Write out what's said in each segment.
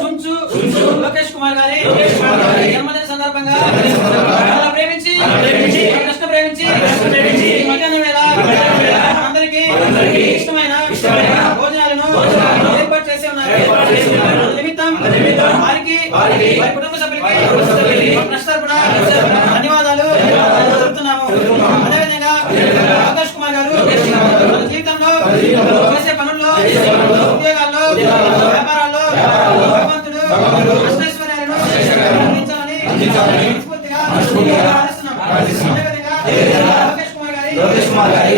చుంచు లోకేష్ కుమార్ గారి జన్మదిన సందర్భంగా ప్రేమించి కృష్ణ ప్రేమించి కృష్ణ ఈ మధ్యాహ్నం వేళ మనందరికీ ఇష్టమైన భోజనాలను ఏర్పాటు చేసి ఉన్నారు. నిమిత్తం వారికి వారికి వారి కుటుంబ సభ్యులకి తరపున ధన్యవాదాలు తెలుపుతున్నాము. అదేవిధంగా అదేవిధంగా ఆకాష్ కుమార్ గారు లోకేష్ కుమార్ గారు జీవితంలో చేసే పనుల్లో ఉద్యోగాల్లో లోకేష్ కుమార్ గారి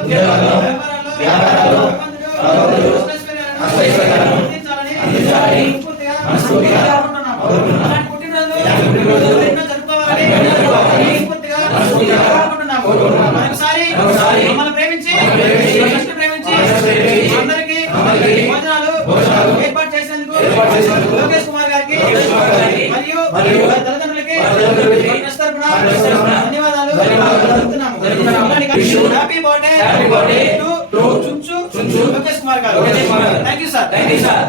ఉద్యోగాల్లో వ్యాపారాల్లో భగవంతుడు అష్టైశ్వర్యాలను అందించాలని మనస్ఫూర్తిగా పుట్టినరోజు జరుపుకోవాలని మనస్ఫూర్తిగా happy birthday happy birthday to to Chunchu Chunchu Lokesh Kumar garu Lokesh Kumar garu. Thank you sir thank you sir